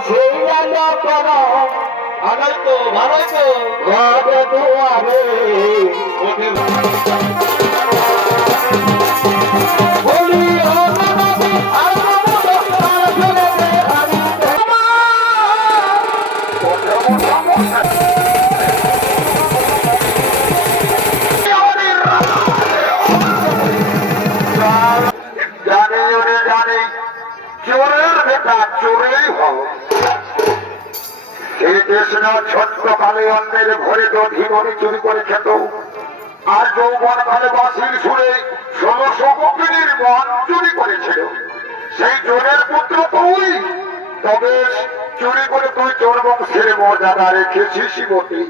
সেই আলো করো ভালোই তো ভালোই তো ঘরে দুয়ারে ওঠে বলি ও নবী আর নবী আর ফেলে দে আমি জানি ওরে জানি চোরের বেটা চোরেই হও এই কৃষ্ণ ছোট্ট কালে অন্যের ঘরে দধি মরি চুরি করে খেত আর যৌবন কালে বাঁশির সুরে ১৬০০ গোপিনীর মন চুরি করেছিল সেই চোরের পুত্র তুই তবে চুরি করে তুই চোর বংশের মর্যাদা রেখেছিস বটে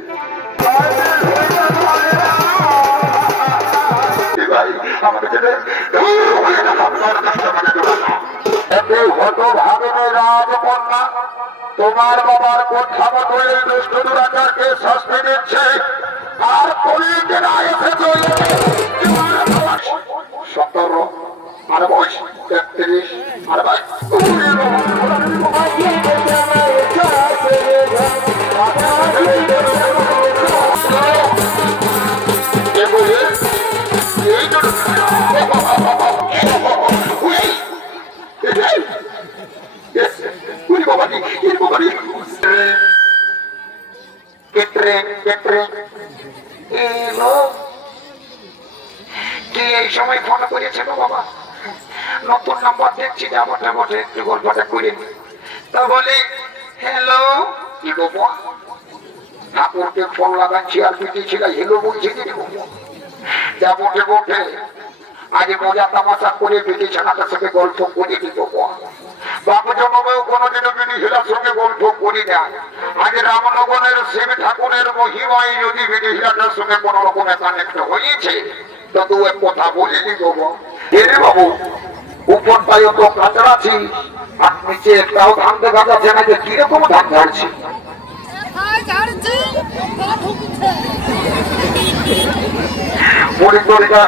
ভাই আমাকে রাজকন্যা তোমার বাবার কথা মতো এই দুষ্ট দুরাচারকে শাস্তি দিচ্ছে আর কলিতে না এসেছে ১৭ আর বয়স ৩৩ আর ভাই এই সময় ফোন করেছে গো বাবা নতুন নাম্বার দেখছি যাবটা বটে একটু গল্পটা করে তা বলি হ্যালো কি গো ঠাকুরকে ফোন লাগাচ্ছি আর পিটি ছিল হেলো বলছি কি যাবটে বটে আজ মজা তামাশা করে পিটি ছানাটার সঙ্গে গল্প করে দিব বাপ জন্মেও কোনোদিনও বিধি হিলার সঙ্গে গল্প করি না আজ রামনগরের শিব ঠাকুরের মহিমায় যদি বিধি হিলাটার সঙ্গে কোন রকমের কানেক্ট হয়েছে তো তুই এক কথা বলি দিব রে বাবু উপর পায়ে তো কাঁচড়াছি আর নিচে একটাও ধান দেখা যাচ্ছে না যে কিরকম ধান ঝাড়ছি পরিচয়টা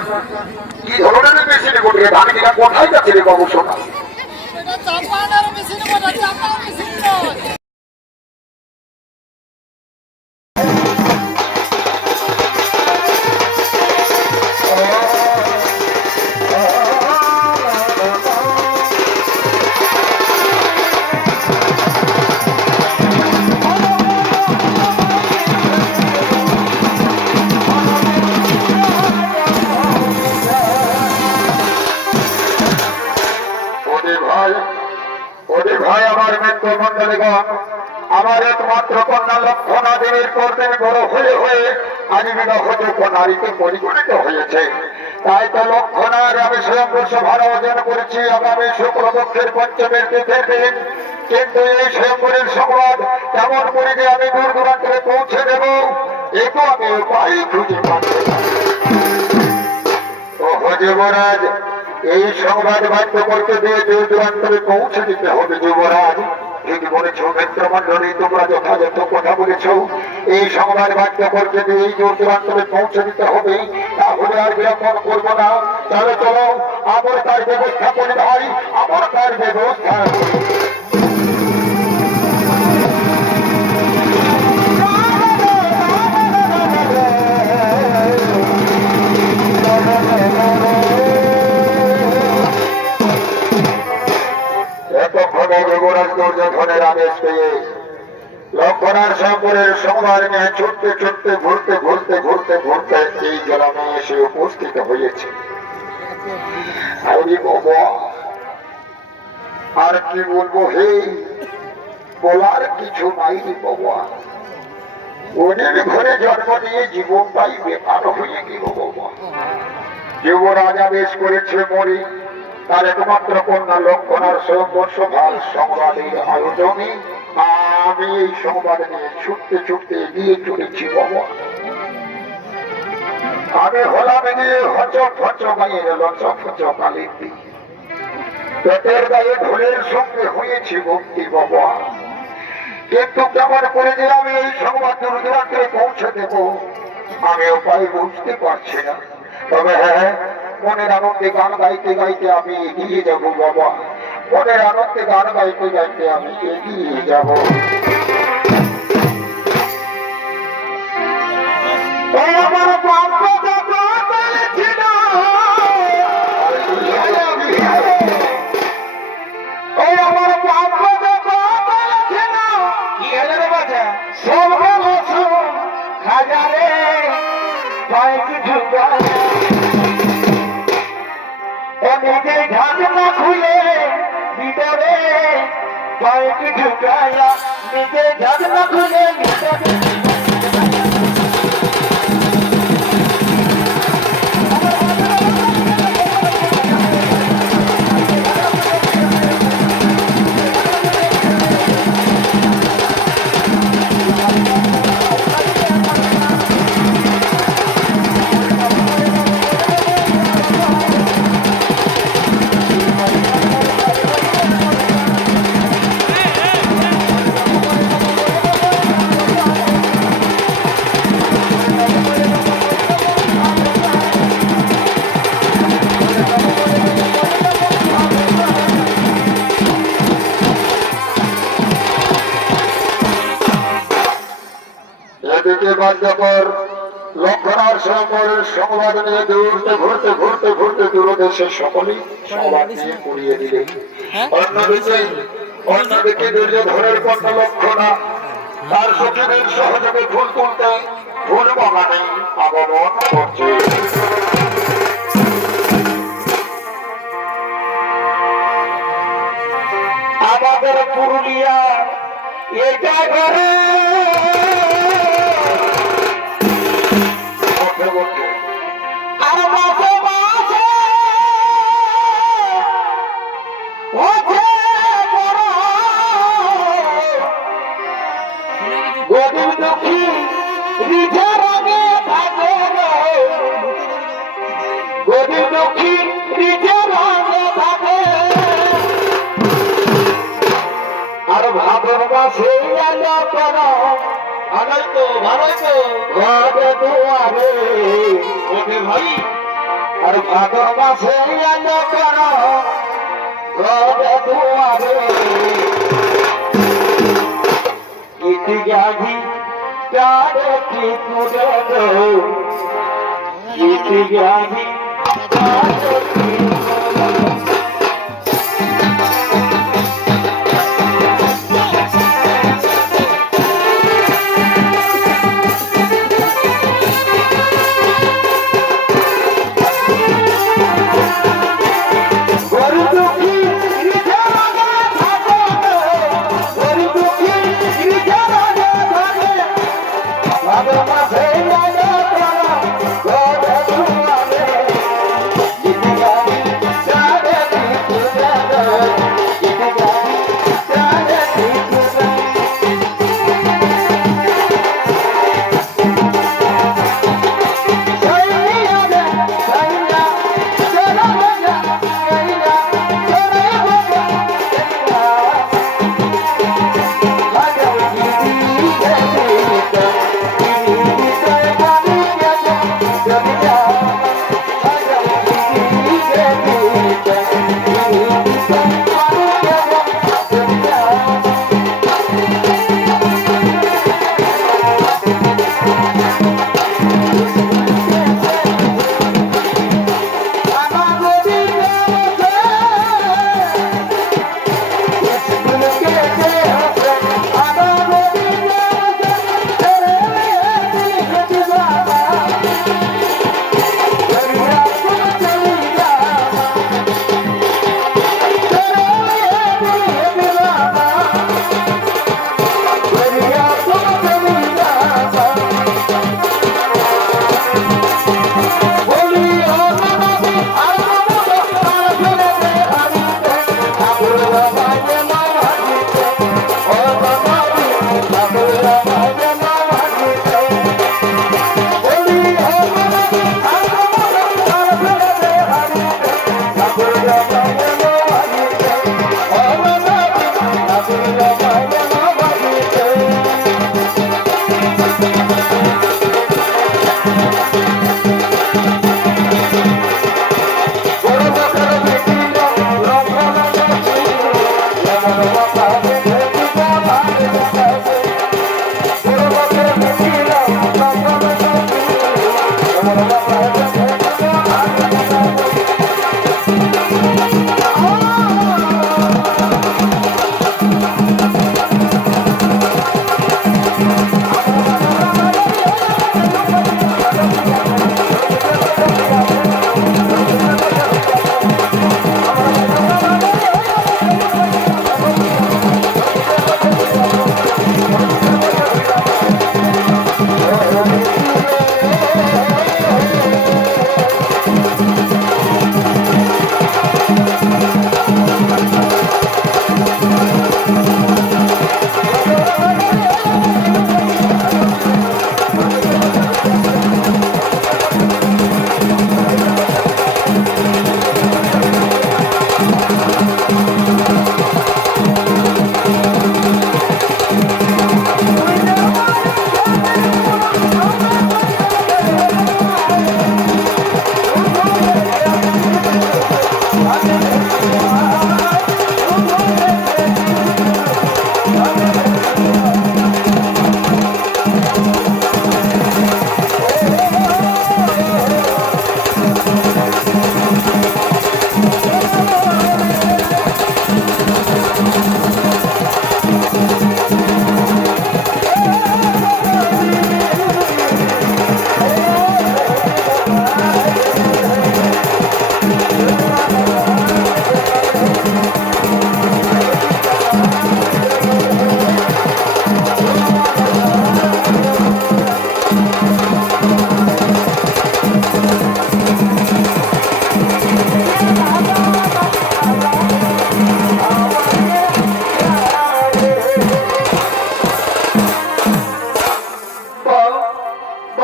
কি ধরনের মেশিনে ঘটে ধান কিনা কোথায় যাচ্ছে রে বাবু শোনা আমার একমাত্র কন্যা লক্ষণা দেবীর পর্বে বড় হয়ে হয়ে আজ বিবাহ নারীতে পরিগণিত হয়েছে তাই তো লক্ষণার আমি স্বয়ংবর সভার আয়োজন করেছি আগামী শুক্লপক্ষের পঞ্চমের তিথির দিন কিন্তু এই স্বয়ংবরের সংবাদ কেমন করে যে আমি দূর দূরান্তে পৌঁছে দেব এতো আমি উপায় খুঁজে পাচ্ছি ও যুবরাজ এই সংবাদ বাধ্য করতে দিয়ে দূর দূরান্তরে পৌঁছে দিতে হবে যুবরাজ যদি বলেছ মিত্রমন্ডলী তোমরা যথাযথ কথা বলেছ এই সংবাদ বাধ্য করতে দিয়ে এই দূর দূরান্তরে পৌঁছে দিতে হবে তাহলে আর বিলম্বন করবো না চলো চলো আমার তার ব্যবস্থা করি ভাই আমার তার ব্যবস্থা যুবরাজ আদেশ পেয়ে লক্ষণার শঙ্করের সংবাদ নিয়ে ছুটতে ছুটতে ঘুরতে ঘুরতে ঘুরতে ঘুরতে এই গ্রামে এসে উপস্থিত হয়েছে আর কি বলবো হে বলার কিছু নাই বাবা ওদের ঘরে জন্ম নিয়ে জীবনটাই বেকার হয়ে গেল বাবা যুবরাজ আদেশ করেছে মরি তার একমাত্র কন্যা লক্ষণার স্বয়ংবর সভার সংবাদের আয়োজনে আমি এই সংবাদ নিয়ে ছুটতে ছুটতে এগিয়ে চলেছি বাবা আমি হলাম গিয়ে হচ ফচ গায়ের লচ ফচ কালিন্দি পেটের গায়ে ঢোলের সঙ্গে হয়েছি ভক্তি বাবা কিন্তু কেমন করে যে আমি এই সংবাদ দূর দূরান্তে পৌঁছে দেব আমি উপায় বুঝতে পারছি না তবে হ্যাঁ মনের আনন্দে গান গাইতে গাইতে আমি এগিয়ে যাবো বাবা মনের আনন্দে গান গাইতে গাইতে আমি এগিয়ে যাব। আমার প্রাপ্য যত বলেছিল, আমার প্রাপ্য যত বলেছিল, কি হলো রে বাছা? সব বলেছ হাজারে কয়েক ঢুকা নিজে ঢাকনা খুলে ভিতরে কয়েক ঢুকায়া, নিজে ঢাকনা খুলে ভিতরে এদিকে বাদ্যকর লক্ষণার সম্পর্কের সংবাদ নিয়ে ঘুরতে ঘুরতে ঘুরতে ঘুরতে দূরদেশে সকলেই সংবাদ নিয়ে উড়িয়ে দিলে। অন্যদিকে দুর্যোধনের কন্যা লক্ষণা তার সখীদের সহযোগে ফুল তুলতে ফুল বাগানে আগমন করছে। আমাদের পুরুলিয়া এটা ঘরে আর মাঝে মাঝে ওঠে বড় গরিব দুঃখী রিঝে রঙে থাকে, গরিব দুঃখী রিঝে রঙে থাকে। আর ভাদর মাসে এলো করো ভালোই তো, ভালোই তো। ঘরে দুয়ারে ওঠে ভাই। আর ভাদর মাসে এলো করো ঘরে দুয়ারে গীতি গাহি প্যারে কি তুলে দো, গীতি গাহি প্যারে কি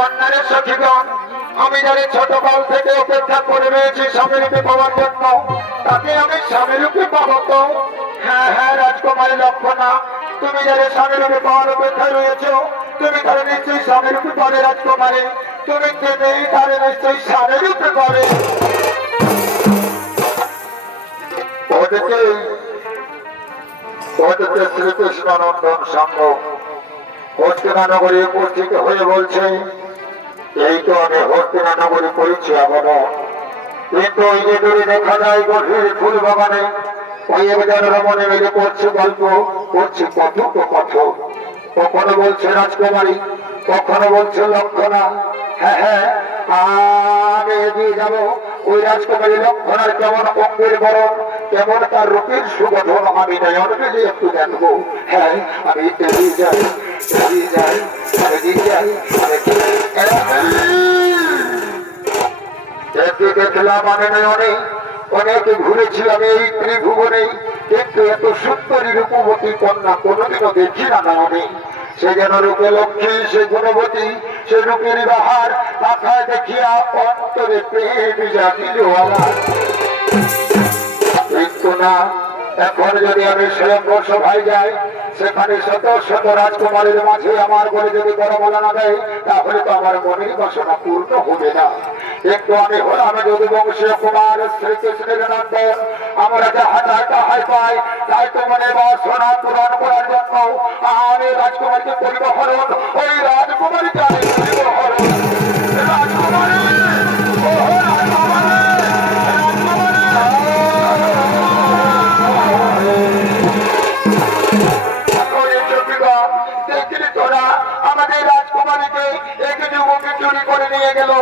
কন্যারে সখীগণ, আমি জানি ছোটকাল থেকে অপেক্ষা করে রয়েছি স্বামীরূপে পাওয়ার জন্য, তাকে আমি স্বামীরূপে পাবো তো? হ্যাঁ হ্যাঁ রাজকুমারী লক্ষণা, তুমি যারা স্বামীরূপে পাওয়ার অপেক্ষায় রয়েছ, তুমি তারা নিশ্চয়ই স্বামীরূপে পাবে রাজকুমারী। তুমি কে নেই তারা নিশ্চয়ই স্বামীরূপে পাবে। ওদিকে শ্রীকৃষ্ণ নন্দন সঙ্গ হস্তিনানগরে উপস্থিত হয়ে বলছে, এই তো আমি হস্তিনানগরে করেছি আগমন, কিন্তু ওই যে দূরে দেখা যায় গভীর ফুল বাগানে ওই একজন রমণী মিলে করছে গল্প, করছে কত কত, কখনো বলছে রাজকুমারী, কখনো বলছে লক্ষণা। হ্যাঁ হ্যাঁ আমি এগিয়ে যাবো, ওই রাজকুমারী লক্ষণার কেমন অঙ্গের বরণ, কেমন তার রূপের সুগঠন আমি নয়ন মিলে একটু দেখবো। হ্যাঁ আমি এগিয়ে যাই, এগিয়ে যাই, এগিয়ে যাই। একটু দেখলাম আমি নয়নে, অনেক ঘুরেছি আমি এই ত্রিভুবনে, কিন্তু এত সুন্দরী রূপবতী কন্যা কোনোদিনও দেখি না নয়নে। সে যেন রূপে লক্ষ্মী, সে গুণবতী, সে রূপের বাহার, মাথায় দেখিয়া অন্তরে প্রেম জাগিল আমার। কিন্তু না, এখন যদি আমি স্বয়ং সভায় যাই, সেখানে শত শত রাজকুমারীর মাঝে আমার বলে যদি করবলা না দেয়, তাহলে তো আমার মনের বাসনা পূর্ণ হবে না। একটু আমি হলাম যদি বংশীয় কুমার শ্রীকৃষ্ণের নন্দন, আমরা যাহা চাই তাহাই পাই, তাই তো মনে বাসনা পূরণ করার জন্য আমি রাজকুমারীকে পরিবহরণ, ওই রাজকুমারীকে আমি পরিবহরণ। রাজকুমারী আমাদের রাজকুমারীকে একটি যুবকে চুরি করে নিয়ে গেল,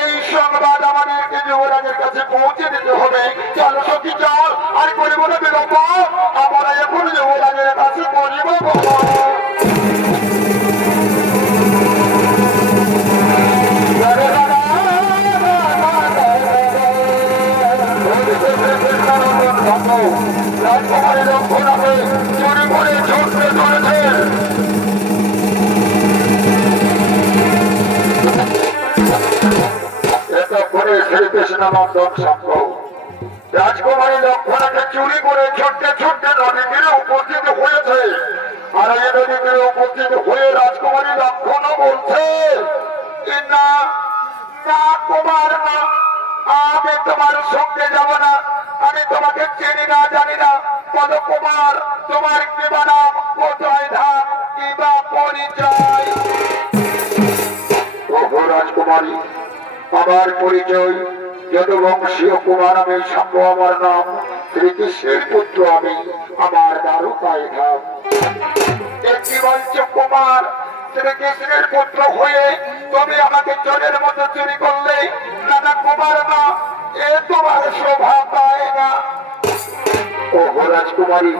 এই সংবাদ আমাদেরকে যুবরাজের কাছে পৌঁছে দিতে হবে। চলো সখী চল, আর করিব না বিলম্ব, আমরা এখন যুবরাজের কাছে করিব। রাজকুমারী লক্ষণ হবে চুরি করে ছুটতে চলেছে। শ্রীকৃষ্ণ নন্দন সঙ্গ রাজকুমারী লক্ষণাকে চুরি করে ছুটতে ছুটতে নদী তীরে উপস্থিত হয়েছে। আর এই নদী তীরে উপস্থিত হয়ে রাজকুমারী লক্ষণও বলছে, না না কুমার না, আমি তোমার সঙ্গে যাব না, আমি তোমাকে চিনি না জানি না। বলো কুমার, তোমার কি নাম, কোথায় ধাম, কিবা পরিচয়? প্রভু রাজকুমারী, আমার পরিচয় যদুবংশীয় কুমার আমি, শম্ভ আমার নাম, শ্রীকৃষ্ণের পুত্র আমি, আমার দ্বারকায় ধাম। একটি বলছ কুমার, শ্রীকৃষ্ণের পুত্র হয়ে তুমি আমাকে চোরের মতো চুরি করলে? না কুমার না, এ তোমার শোভা পায় না। ও রাজকুমারী,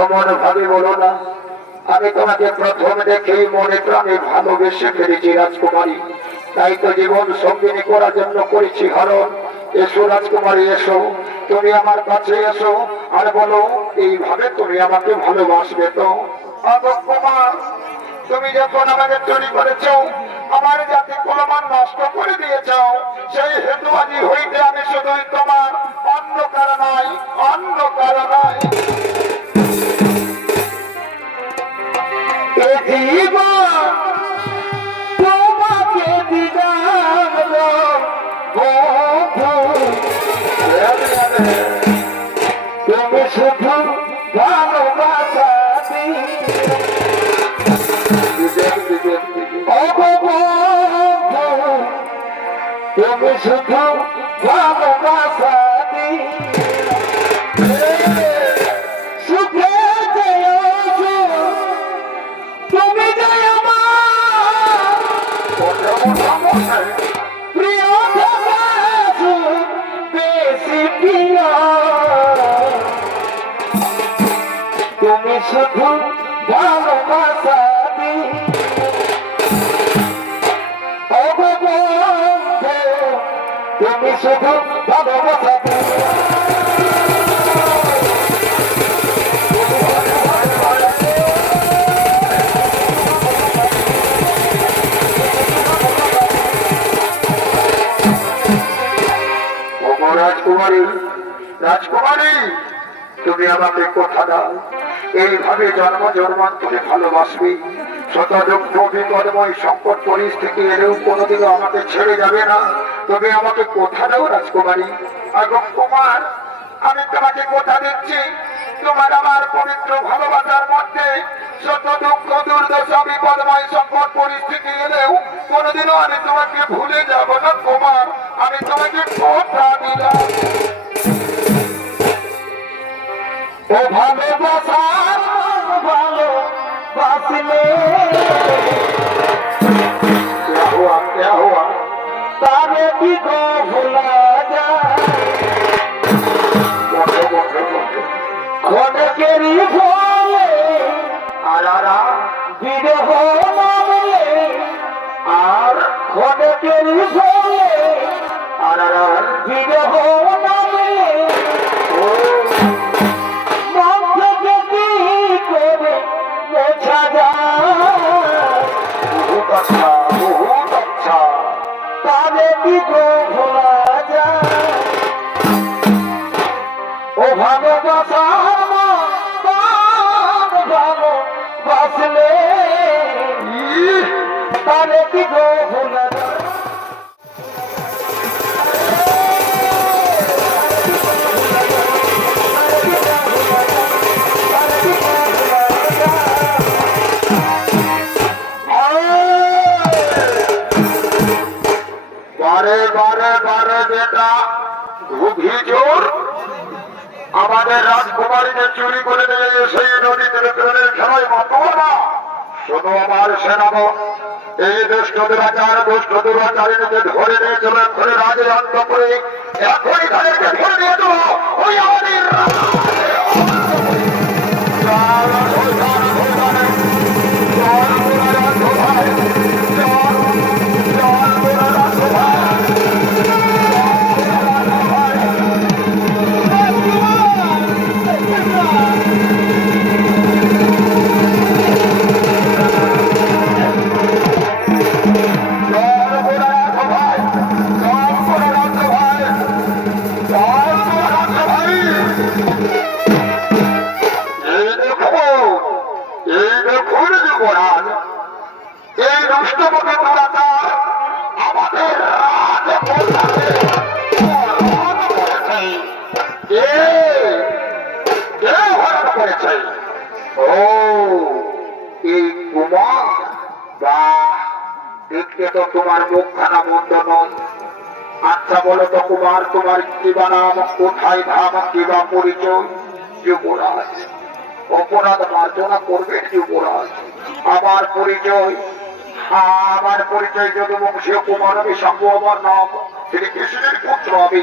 অমন ভাবে বলো না, আমি তোমাকে প্রথম দেখেই মনে প্রাণে ভালোবেসে ফেলেছি রাজকুমারী, তাই তো জীবন সঙ্গিনী করার জন্য করেছি হরণ। এসো রাজকুমারী এসো, তুমি আমার কাছে এসো, আর বলো এইভাবে তুমি আমাকে ভালোবাসবে তো? কুমার, তুমি যখন আমাকে চুরি করেছ, আমার জাতি কুলমান নষ্ট করে দিয়েছ, সেই হেতু আজি হইতে আমি শুধুই তোমার, অন্য কারো নয়, অন্য কারো নয়। তোমাকে দিলাম তুমি শুধু ভালোবাসা তুমি শুধু ভালোবাসা সুখে তুমি যাই আমার প্রিয় বেশি প্রিয়, তুমি শুধু ভালোবাসা তুমি শুধু ভালোবাসা। রাজকুমারী, রাজকুমারী, তুমি আমাকে কথা দাও এইভাবে জন্ম জন্মান্তরে ভালোবাসবে, শত দুঃখ বিপদময় সংকট পরিস্থিতি এলেও কোনোদিনও আমাকে ছেড়ে যাবে না। তবে আমাকে কথা দাও রাজকুমারী। এবং কুমার, আমি তোমাকে কথা দিচ্ছি, তোমার আমার পবিত্র ভালোবাসার মধ্যে শত দুঃখ দুর্দশা বিপদময় সংকট পরিস্থিতি এলেও কোনোদিনও আমি তোমাকে ভুলে যাব না কুমার, আমি তোমাকে কথা দিলাম। ও ভালোবাসার ভালোবাসলে क्या हुआ? তারে কি গো ভোলা যায়, খনকেরই ভয়ে বিরহ নামলে, আর খনকেরই ভয়ে বিরহ নামলে মন থেকে কি করে বোঝা যায়, बहुत अच्छा, बहुत अच्छा। তারে কি গো ভোলা যায়। ও ভালোবাসার ভালোবাসলে তারে কি গো ভোলা যায়। বারে বারে বারে বেটা খুবই জোর আমাদের রাজকুমারীকে চুরি করে নিয়ে সেই নদীতে প্রেমের খেলায় মাতো না। শোনো আমার সেনাপতি, এই দুষ্ট দুরাচারীকে ধরে নিয়ে চলে ঘরে রাজে অন্ত করে এখনই তাদেরকে ধরে নিয়ে দেবো ওই আমাদের এই রাষ্ট্রপতি দুরাচার আমাদের করেছে। ও এই কুমার, বাহ, দেখতে তো তোমার মুখখানা মন্দ নয়। আচ্ছা বলো তো কুমার, তোমার কিবা নাম, কোথায় ধাম, কিবা পরিচয়? যুবরাজ। অপরাধ মার্জনা করবেন যুবরাজ। আমার পরিচয়, আমার পরিচয় যদুবংশীয় কুমার, আমি সঙ্গ আমার নাম শ্রীকৃষ্ণের পুত্র, আমি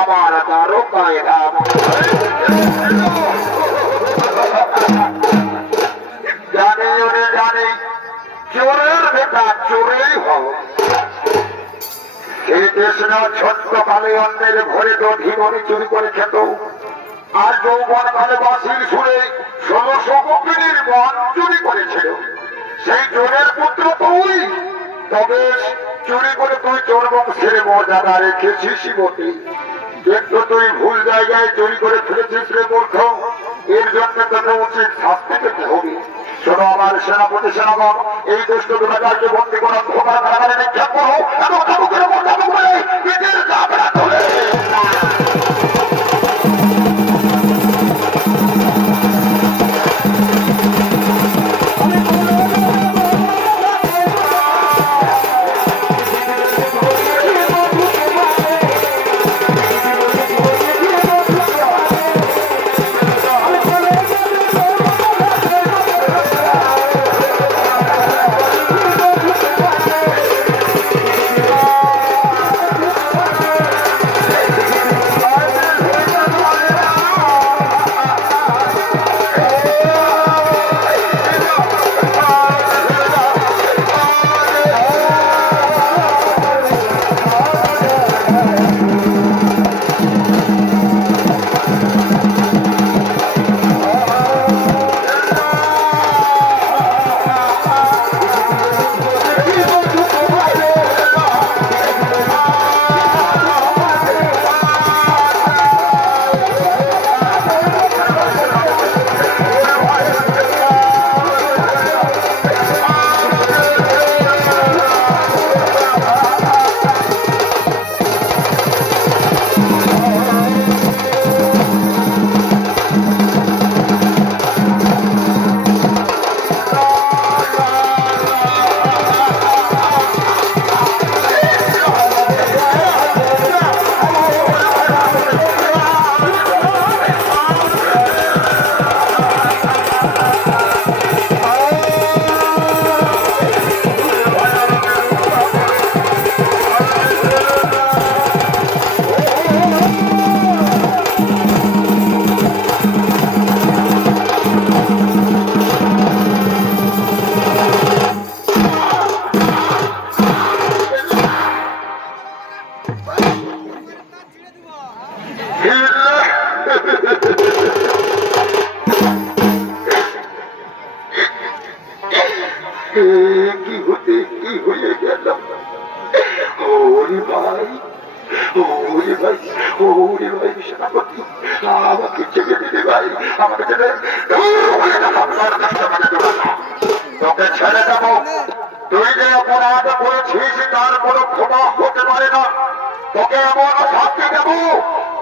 আমার দ্বারকায় ধাম। জানি ওরে জানি, চোরের বেটা চোরেই হোক। শ্রীকৃষ্ণ ছোট্ট কালে অন্যের ঘরে দধি মনি চুরি করে খেত, আর যৌবন কালে বাঁশির সুরে 1600 গোপিনীর মন চুরি করেছিল। সেই চোরের পুত্র তুই, তবে চুরি করে তুই চোর বংশের মর্যাদা রেখেছিস বটে, কিন্তু তুই ভুল জায়গায় চুরি করে ফেলেছিস রে মূর্খ। এর জন্য তোকে উচিত শাস্তি পেতে হবে। শোনো আমার সেনাপতি সেনাগণ, এই দুষ্ট দুরাচারকে বন্দী করা ধোকার কারাগারে নিক্ষেপ করো এবং চাবুকের উপর চাবুক মেরে নিজের চাপড়া তোলে। কি হতে কি হয়ে গেল ওরে ভাই ওরে ভাই ওরে ভাই সেনাপতি আমাকে ছেড়ে দিলে ভাই আমাকে ছেড়ে তোকে ছেড়ে দেবো তুই যে অপরাধ করেছিস তার কোনো ক্ষমা হতে পারে না তোকে এমন শাস্তি দেবো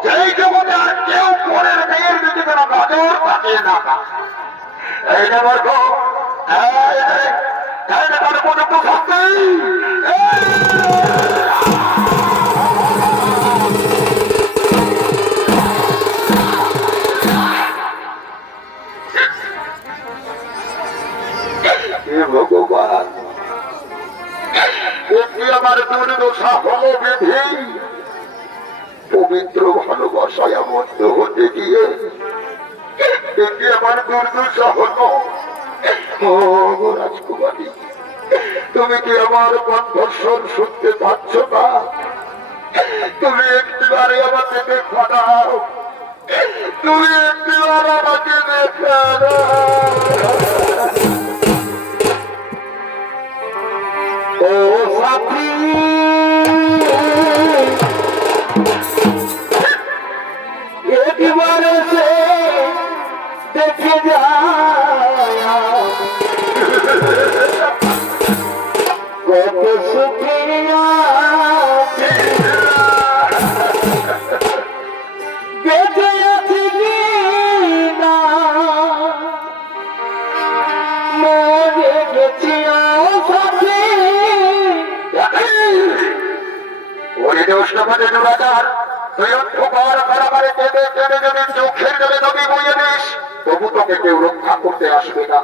যেই জগতে আর কেউ পরের মেয়ের দিকে যেন নজর তাকিয়ে না এই নেবার তার উপযুক্ত শাস্তি ভগবান এটি আমার দুর্দশা হল বিধি পবিত্র ভালোবাসায় আবদ্ধ হতে গিয়ে এটি আমার দুর্দশা হল রাজকুমারী তুমি কি আমার কণ্ঠস্বর শুনতে পাচ্ছ না তুমি একটিবারে আমাকে দেখা দাও তুমি একটিবার আমাকে দেখা ও সাথী একবারে সে দেখে যায় কত সুপ্রিয়া বেঁচে আছে কি না মরে গেছি সাথী ওরে দোষটাপদে দুরাচার তুই অন্ধকার কারাগারে কেঁদে কেঁদে যদি চোখের জলে নদী বইয়ে দিস তবু তোকে কেউ রক্ষা করতে আসবে না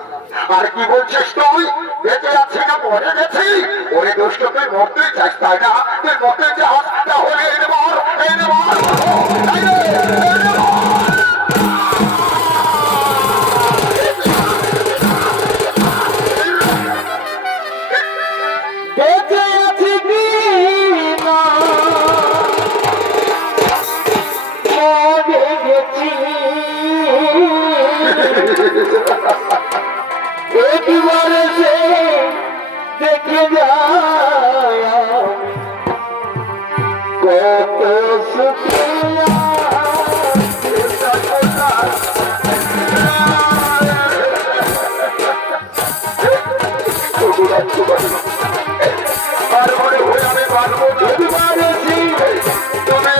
আর কি বলছিস তুই বেঁচে আছি না মরে গেছি ওরে দোষটা তুই মরতেই চাস তাই না তুই মরতে চাস তাহলে বেঁচে আছি কি না মরে গেছি একবারে সে দেখে যায় কত সুপ্রিয়া আর মনে হয়ে আমি বাঁচবো একবারে তুমি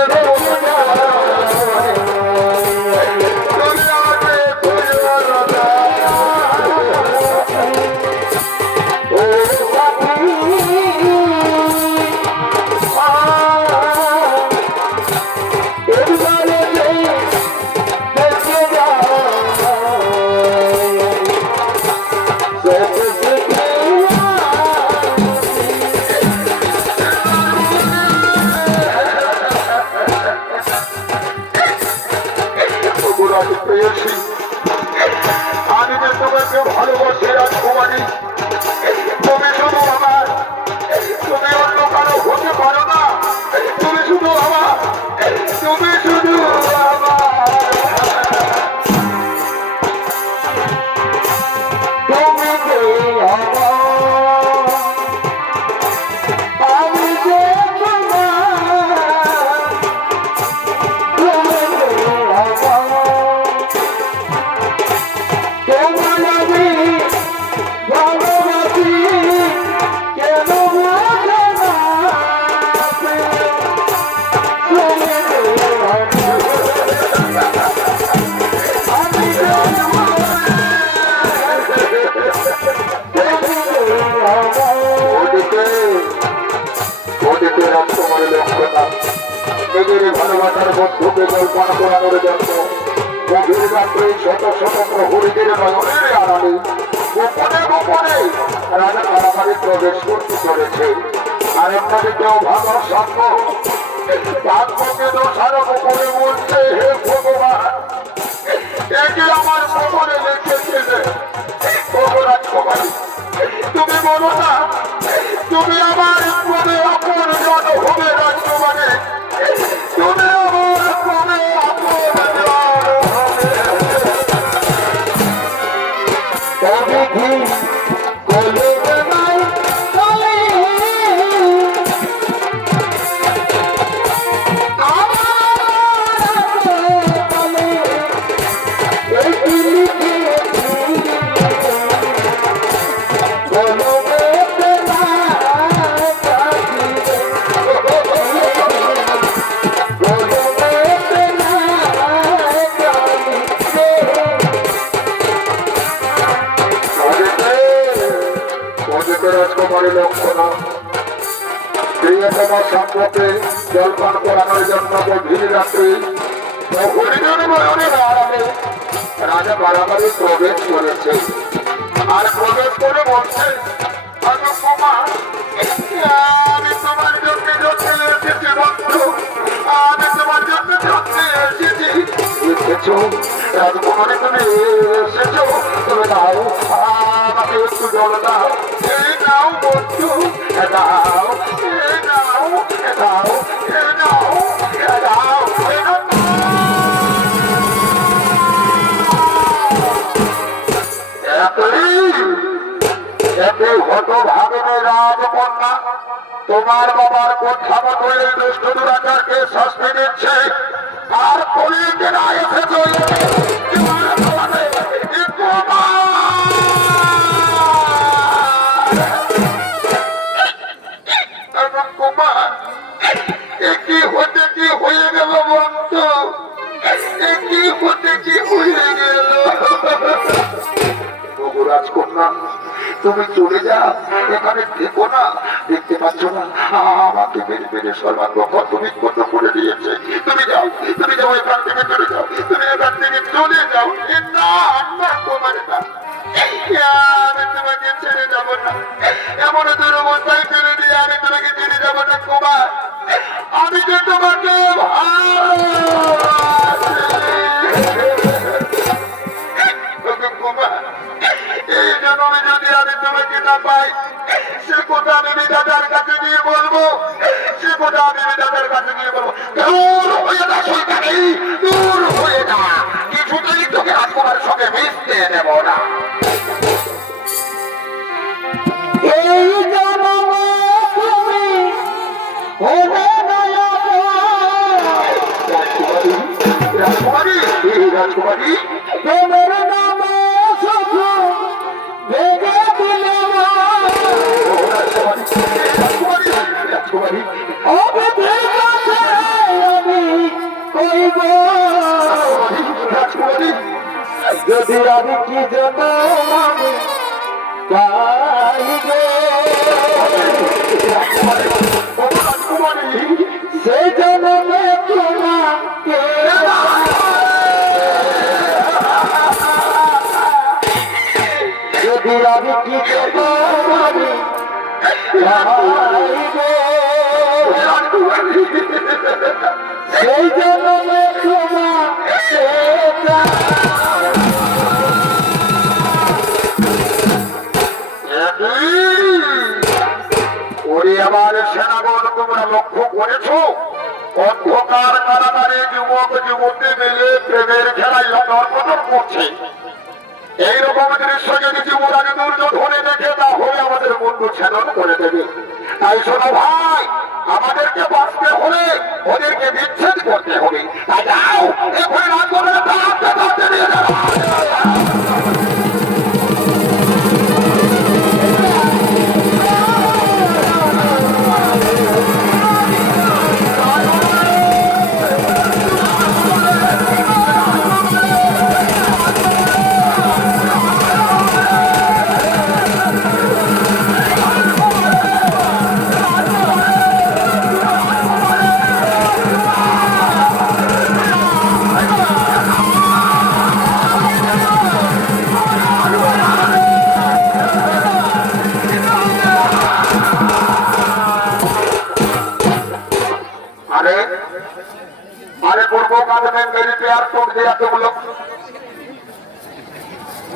নিজের ভালোবাসার বন্ধুকে জলপান করানোর জন্য গভীর রাত্রে শত শত প্রহরীদের নয়নের আড়ালে গোপনে গোপনে রাজা কারাগারে প্রবেশ করতে চলেছে। আর আপনাদের কেউ ভালো সাধ্য ভাগ্যকে দোষারোপ করে বলছে, হে ভগবান, একে আমার কবরে লিখেছিলে। রাজকুমারী, তুমি বলো না তুমি আমার ক্রমে অপর জন হবে। রাজকুমারী, তুমি আমার ক্রমে অপর জন হবে। তবে কি কলবে নাই চলে রাজকুমারী লক্ষণা প্রিয়তমা সাম্যকে জলপান করানোর জন্য গভীর রাত্রে হরিণের নয়নের আড়ালে রাজা কারাগারে প্রবেশ করেছে। আর প্রবেশ করে বলছে, আমি তোমার জন্য যত্নে এসেছি বন্ধু, আমি তোমার জন্য যত্নে এসেছি। এসেছো রাজকুমারী, তুমি এসেছো, তুমি দাও আমাকে একটু জল দাও। এই নাও বন্ধু, দাও, এই নাও, দাও, এই নাও, দাও, এতে হতভাগিনী রাজকন্যা তোমার বাবার কথা মতো এই দুষ্ট দুরাচারকে শাস্তি দিচ্ছে। আর কলিকে না এসে চলে কুমার, কি হতে কি হয়ে গেল বন্ধু, কি হতে কি হয়ে গেল। রাজকন্যা, তুমি চলে যাও, এখানে দেখো না, দেখতে পাচ্ছ না আমাকে মেরে মেরে সর্বাঙ্গ তুমি কত করে দিয়েছে। তুমি যাও, তুমি যাও, এখান থেকে চলে যাও, তুমি এখান থেকে চলে যাও। না তোমার আমি তোমাকে ছেড়ে যাবো না, এমন দুরবস্থায় ফেলে দিয়ে আমি তোমাকে ছেড়ে যাবো না কুমার। আমি যে তোমাকে কুমার, এই জন্মে যদি আমি তোমাকে না পাই, সে কথা আমি বিধাতার কাছে গিয়ে বলবো, সে কথা আমি বিধাতার কাছে গিয়ে বলবো। দূর হয়ে যা শয়তানি, দূর হয়ে যা, কিছুতেই তোকে রাজকুমারের সঙ্গে মিশতে দেব না। এই জন্মে তুমি হবে রাজকুমারী, রাজকুমারী, তোমার নামে সুখ ভেঙে দিলে রাজকুমারী, আমি কইব রাজকুমারী, যদি আমি কি জন্য আমি গাইবে রাজকুমারী, সে জন্মে তোমাকে যদি আমি কি জন্য আমি গাইবে সেই জন্মে তোমাকে ওরে আমার সেনাগণ, তোমরা লক্ষ্য করেছো অন্ধকার কারাগারে যুবক যুবতী মিলে প্রেমের খেলায় নর্তন করছে। এইরকম দৃশ্য যদি যুবরাজ দুর্যোধনে দেখে, তাহলে আমাদের বন্ধু ছেদন করে দেবে। তাই শোনো ভাই, আমাদেরকে বাঁচতে হলে ওদেরকে বিচ্ছেদ করতে হবে। তাই যাও এখন রাজকুমারের দাঁড়াতে নিয়ে যাও। अरे अरे पूर्वों का तो मेरी प्यार तोड़ दिया तुम लोग,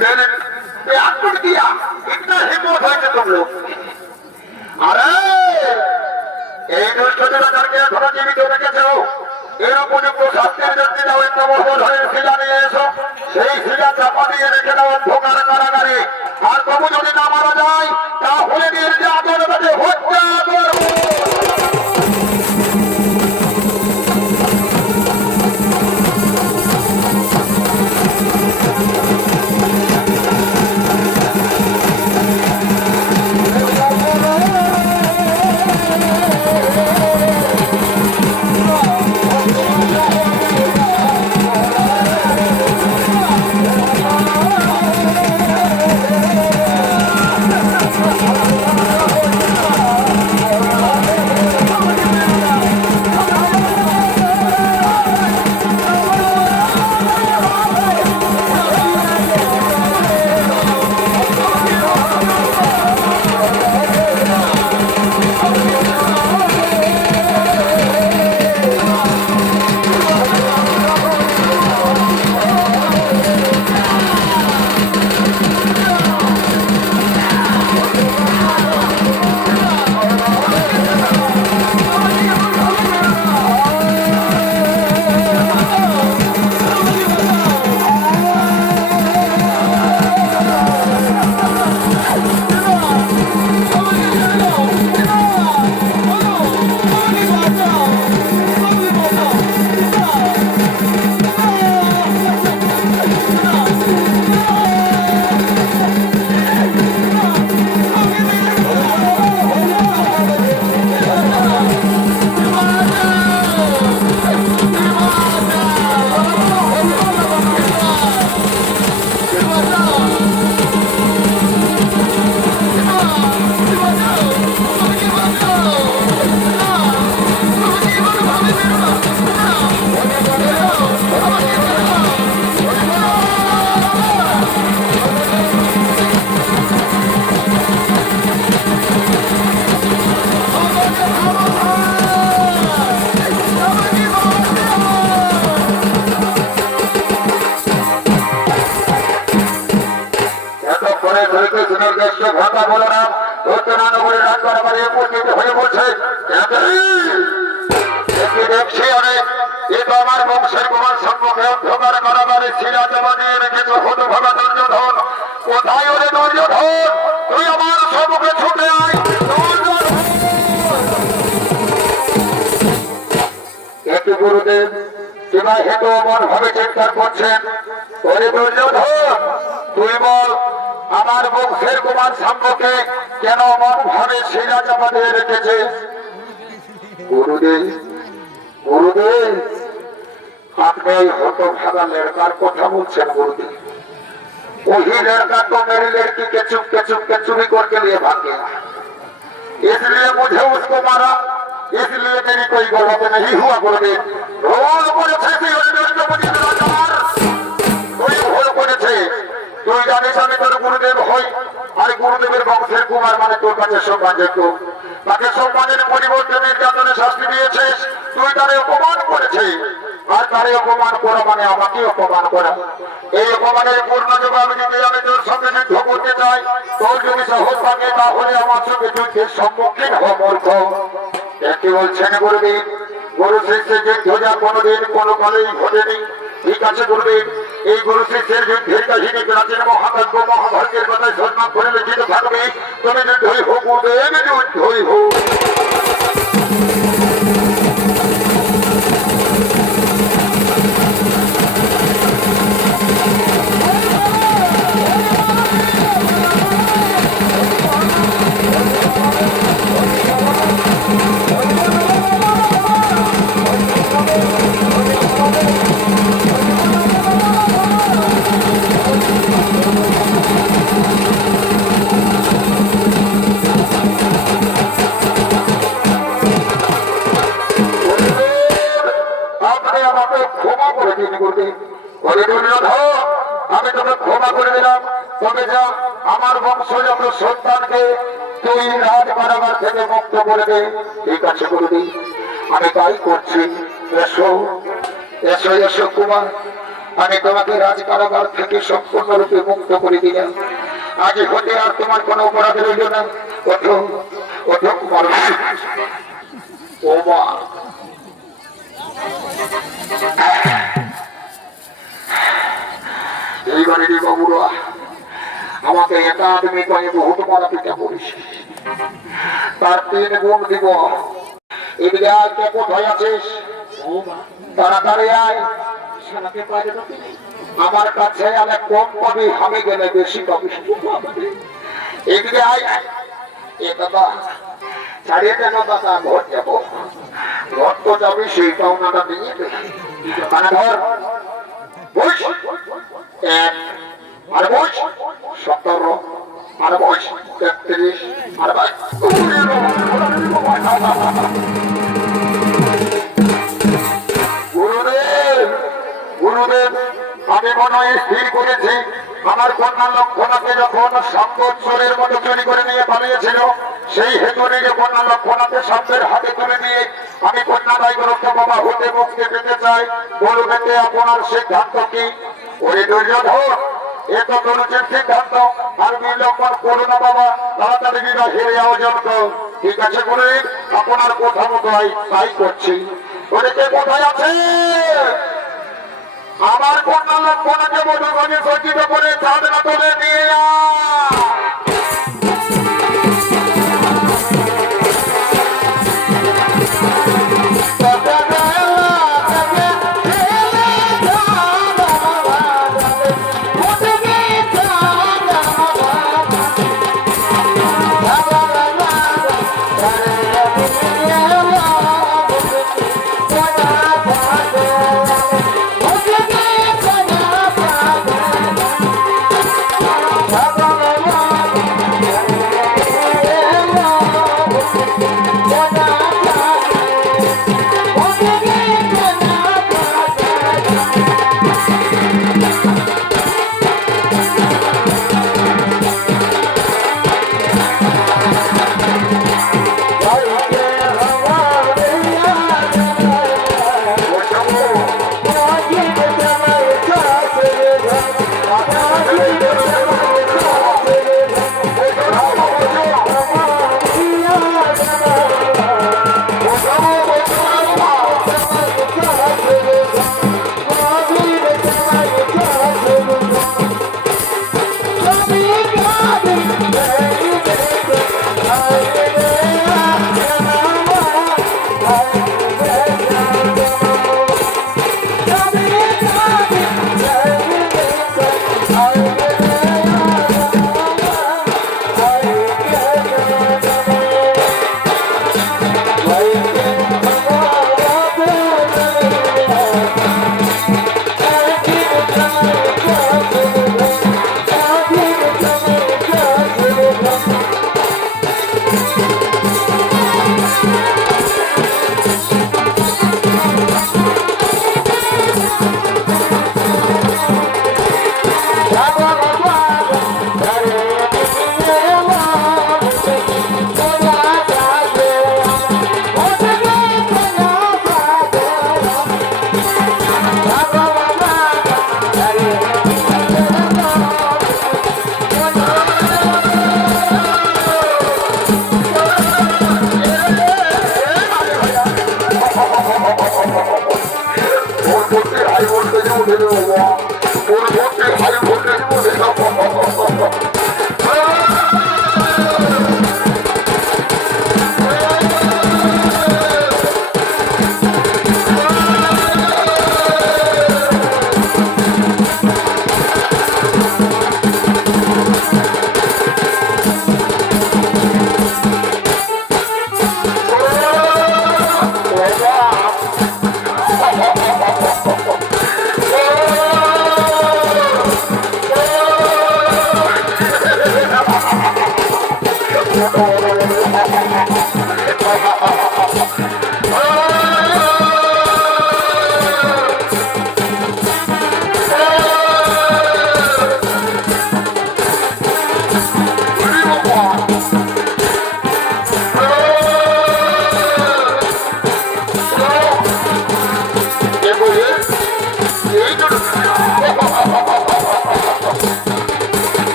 मैंने प्यार तोड़ दिया, इतना हिम्मत है कि तुम लोग। अरे এই দুষ্টতা করকে এখনো জীবিত রেখেছো, এর উপযুক্ত শাস্তির জন্য দাও। একটা বছর ধরে শিলা নিয়ে এসো, সেই শিলা চাপা দিয়ে রেখে দাও অন্ধকার কারাগারে। আর তবু যদি না মারা যায় তাহলে নির্যাতন কাছে হত্যা করবো। কোথায় ওরে দুর্যোধন, তুই আমার সম্মুখে ছুটে আয়। একটু গুরুদেব কিংবা হেতু মন ভাবে চিৎকার করছেন, ওরে দুর্যোধন তুই বল আমার বংশের কুমার শাম্বকে কেন মন ভাবে শিরা চাপা দিয়ে রেখেছে। গুরুদেব গুরুদেব আপনি এই হতভাগা লড়কার কথা বলছেন গুরুদেব। वही लड़का तो मेरी लड़की के चुपके चुरी करके लिए भाग गया, इसलिए मुझे उसको मारा, इसलिए मेरी कोई गलत नहीं हुआ गुरुदेव। भूल করেছে তুই ভুল করেছে, তুই জানিস আমি তোর গুরুদেব হই, আর গুরুদেবের বংশের কুমার মানে তোর কাছে সম্মানযোগ্য। তাকে সম্মানের পরিবর্তে নির্যাতনের শাস্তি দিয়েছিস, তুই তারে অপমান করেছিস, আর তারে অপমান করা মানে আমাকে অপমান করা। এই অপমানের পূর্ণ জবাব দিতে আমি তোর সঙ্গে যুদ্ধ করতে চাই। তোর যদি সাহস থাকে তাহলে আমার সঙ্গে যুদ্ধের সম্মুখীন হওয়া মূর্খ। একটি বলছেন গুরুদেব, গুরু শিষ্যের যুদ্ধ যা কোনোদিন কোনো কালেই ঘটেনি। ঠিক আছে গুরুদেব, এই গুরু শিষ্যের যুদ্ধের কাহিনী প্রাচীন মহাকাব্য মহাভারতের কথায় সম্মান করে লিখিত থাকবে। তুমি যুদ্ধই হোক গুরুদেব, যুদ্ধই হোক। আমি তোকে ক্ষমা করে দিলাম, তবে যা আমার বংশজাত সন্তানকে তুই রাজ কারাগার থেকে মুক্ত করে দে। ঠিক আছে গুরুদেব, আমি তাই করছি। এসো এসো এসো কুমার, আমি তোমাকে রাজ কারাগার থেকে সম্পূর্ণরূপে মুক্ত করে দিলাম। আজ হতে আর তোমার কোনো অপরাধ রইল না। ওঠো ওঠো কুমার। ও মা, এইবারে রে বাবুরা, আমাকে একা আদমি কয়ে বহুত মারা পিঠা করিস, তার 3 গুণ দিব। এদিকে আয়, কে কোথায় আছিস? তাড়াতাড়ি আয়। আমার কাছে আলে কম পাবি, আমি গেলে বেশি পাবি। এদিকে আয়। এ দাদা ছাড়িয়ে দেন দাদা, ঘর যাবো। ঘর তো যাবি, সেই পাওনাটা নিয়ে মানে ধর বস। 1 আর বস 17 আর বস 33 আর ভাই গুরুদেব, গুরুদেব আমি মনে হয় স্থির করেছি, আমার কন্যা লক্ষণাকে যখন সম্বৎসরের মতো চুরি করে নিয়ে পালিয়েছিল, সেই হেতু নিজে কন্যা লক্ষণাকে সাপের হাতে তুলে নিয়ে আমি কন্যা দায়গ্রস্ত বাবা হতে মুক্তি পেতে চাই। বলুন এতে আপনার সিদ্ধান্ত কি? ওই দুর্যোধন, এ তো তরুচের সিদ্ধান্ত, আর বিলম্বন করো না বাবা, তাড়াতাড়ি বিবাহ হেরে আয়োজন কর। ঠিক আছে গুরুদেব, আপনার কথা মতো তাই করছি। ওরে কে কোথায় আছে? আমার কন্যা লক্ষণাকে মধুবনে সজ্জিত করে চাঁদনা তুলে নিয়ে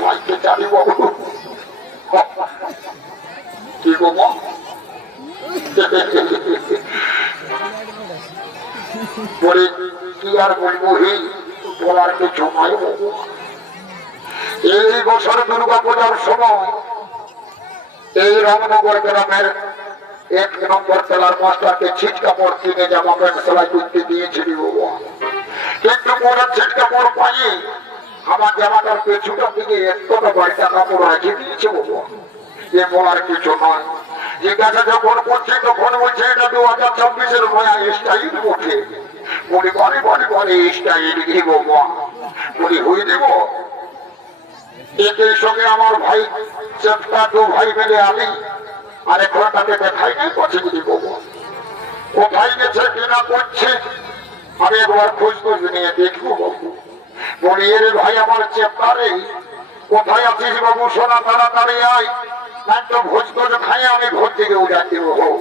ভাইকে জানি বাবু কি গো মা? বলে কি আর বলবো হে, বলার কিছু নাই বাবু। এই বছর দুর্গা পূজার সময় এই রামনগর গ্রামের 1 নম্বর তলার মাস্টারকে ছিট কাপড় কিনে জামা প্যান্ট সেলাই করতে দিয়েছিলি বাবা, কিন্তু পরে ছিট কাপড় পাই আমার জামাটার পেছুটার দিকে এতটা বাড়িটা কাপড় রেখে দিয়েছে বাবা, এ বলার কিছু নয়। জিজ্ঞাসা যখন করছি তখন বলছে এটা 2026-এর নয়া স্টাইল বটে। বলি বলে বলে বলে স্টাইল দিব মা, বলি হয়ে দেব। একের সঙ্গে আমার ভাই চেষ্টা 2 ভাই মিলে আলি আর এখন তাকে দেখাই নাই করছে যদি বাবা, কোথায় গেছে কিনা করছে আমি একবার খোঁজ খোঁজ নিয়ে দেখবো বাবু। বলি এর ভাই আমার চেপ্টারে কোথায় আছিস বাবু, সোনা তাড়াতাড়ি আয়, নাই তো ভোজ করে খাই আমি ভোর দিকে উড়া দিব হোক।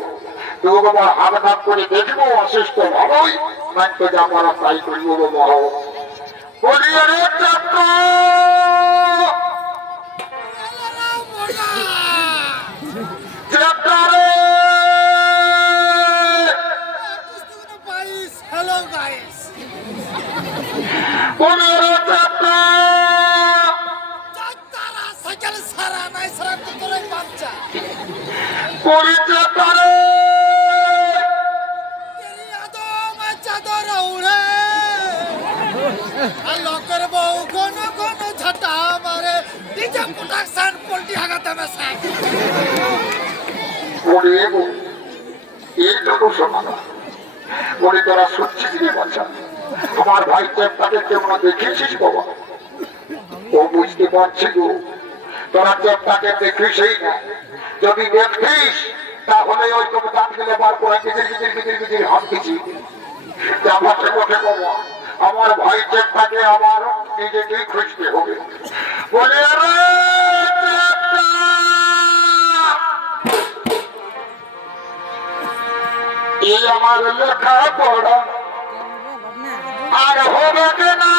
তুই বাবা হাত হাত করে দেখবো, অসুস্থ ভালোই, নাই তো যা পারা তাই করবো বাবা হোক। বলি রে চেপ্টা চেপ্টারে Hello guys. বলি রে চেপ্টা Tattara cycle sara nai sara তোরে বাচ্চা। বলি চেপ্টারে তেরি আদো মা চাদর উড়ে। আর লোকের বউ কোন কোন ঝাটা মারে ডিজে প্রোডাকশন পল্টি হাগাতে মেশা। বলি এবো এইটুকু শোনা, বলি তোরা শুনছিস রে বাচ্চা, আমার ভাই চেপ্টাকে কেমন দেখেছিস বাবা? ও বুঝতে পারছি গো, তোরা চেপ্টাকে দেখিসই না, যদি দেখতিস তাহলে ওই তোকে দাঁত গেলে বার করে কিচির কিচির কিচির কিচির হাসতেছি। জামাতে বসে বাবা, আমার ভাই চেপ্টাকে আমার নিজেকেই খুঁজতে হবে। বলে রে চেপ্টা, এই আমার লেখা পড়া আর হবে কিনা,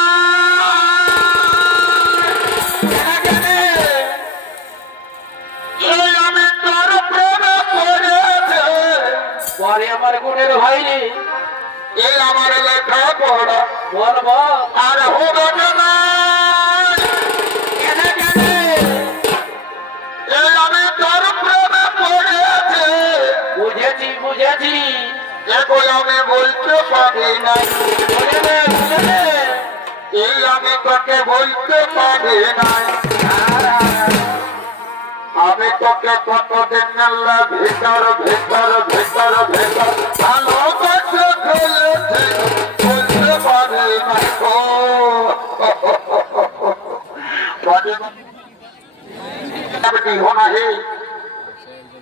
এই আমি তোর প্রেমে পড়েছে, পরে আমার গুণের ভাই রে, এই আমার লেখা পড়া বল বল আর হবে কিনা, এই আমি তোর প্রেমে পড়েছে, বুঝেছি বুঝেছি, এখন আমি বলতে পারি নাই, বলে দে বলে দে। এই আমি তোকে বলতে পারি নাই, আমি তোকে কতদিন না ভিতর ভিতর ভিতর ভিতর ভালোবাসে ফেলেছি, বলতে পারি নাই গো। কি হোনা হে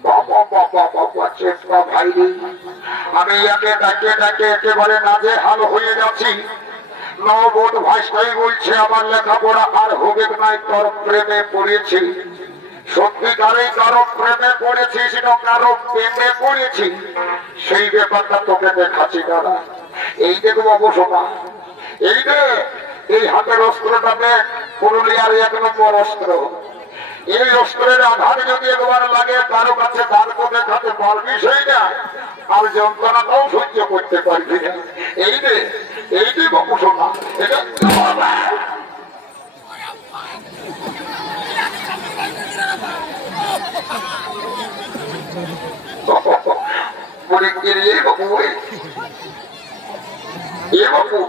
বাবা বাবা বাবা চেষ্টা ভাই রে, আমি একে ডাকে ডাকে একেবারে নাজেহাল হয়ে যাচ্ছি। নবোধ ভাষাই বলছে আমার লেখাপড়া আর হবে নাই, তোর প্রেমে পড়েছি। সত্যিকারেই কারো প্রেমে পড়েছিস না কারো প্রেমে পড়েছি, সেই ব্যাপারটা তোকে দেখাচ্ছি দাদা। এই দেখো অবশ্য না, এই রে এই হাতের অস্ত্রটা দেখ, পুরুলিয়ার 1 নম্বর অস্ত্র। এই অস্ত্রের আঘাত যদি একবার লাগে কারো কাছে দাঁড় দেখাতে পারবি সেই না, আর যন্ত্রণাটাও সহ্য করতে পারবি না। এই রে বাবু শোনা, এটা বলে কি রে বাবু, এ বাবু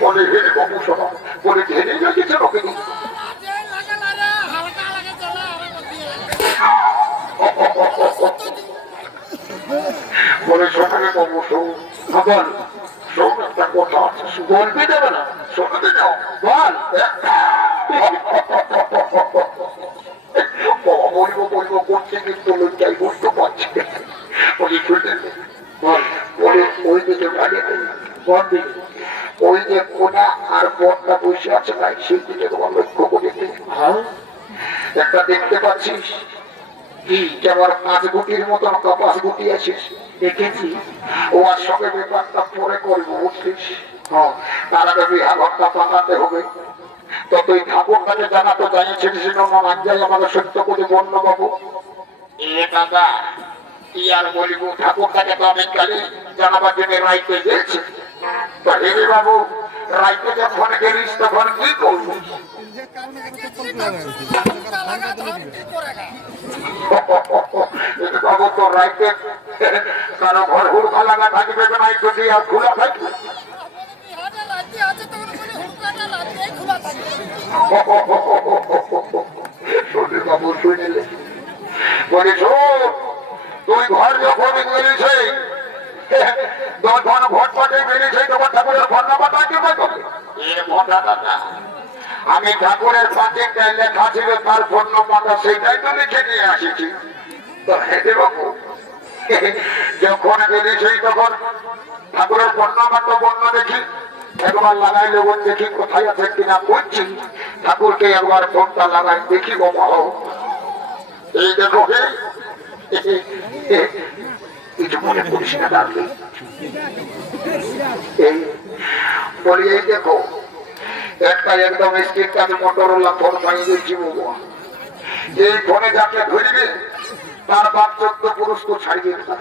বলে হে বাবু শোনা, বলে ঘেরে গেছে লোকে আজে লাগা রে হালকা লাগে চলে আর বলে শোনাবে বাবু শোন, বল শোন একটা কথা আছে, বলবি দেবে না, শোনাবে না বল। বলবো বলবো করছে কিন্তু লজ্জায় বুঝতে পারছি, বলি শুনতে বল। বলে ওই দিকে বাড়িয়ে বল দিকে, ওই যে কোনা আর বনটা বসে আছে ভাই, সেই দিকে তোমার লক্ষ্য করে একটা দেখতে পাচ্ছিস, কি কেবল 5 গুটির মতন কপাস গুটি আছিস দেখেছি? ওর সঙ্গে ব্যাপারটা পরে করবো বুঝছিস? হ্যাঁ, তার আগে বিহা ঘরটা পাকাতে হবে। তো তুই ঠাকুর কাছে জানা তো জানিয়েছিস যাই আমাদের সত্য করে বন্য বাবু। এ দাদা কি আর বলিব, ঠাকুর কাছে তো আমি কালে জানাবার জন্য রাইতে গেছি। তো হেরে বাবু রাইতে যখন গেলিস তখন কি করবো? বাবু তো রাইতে কারো ঘর হুড়কা লাগা থাকবে না, যদি আর খোলা থাকবে। বাবু শুনিলে বলিস তুই ঘর যখন গেলিস যখন ভোট পাটে গেলিস তখন ঠাকুরের ঘটনা পাতা কি আমি ঠাকুরের পাশে লেখা ছিল তার পণ্য পাতা সেইটাই তো লিখে নিয়ে আসিছি। তো হেঁটে বাবু যখন গেলিস তখন ঠাকুরের পণ্য পাতা বন্য দেখি একবার লাগাই লোক দেখি কোথায় আছে কিনা করছি। ঠাকুরকে একবার ফোনটা লাগাই দেখি বাবা এই দেখো কিছু মনে করিস না ডাকলে এই বলি এই দেখো একটা একদম স্ক্রিন টাচ মোটরওয়ালা ফোন পাইয়ে দিচ্ছি বাবু। এই ফোনে যাকে ধরবে তার 12-14 পুরুষ তো ছাড়িয়ে দেবে।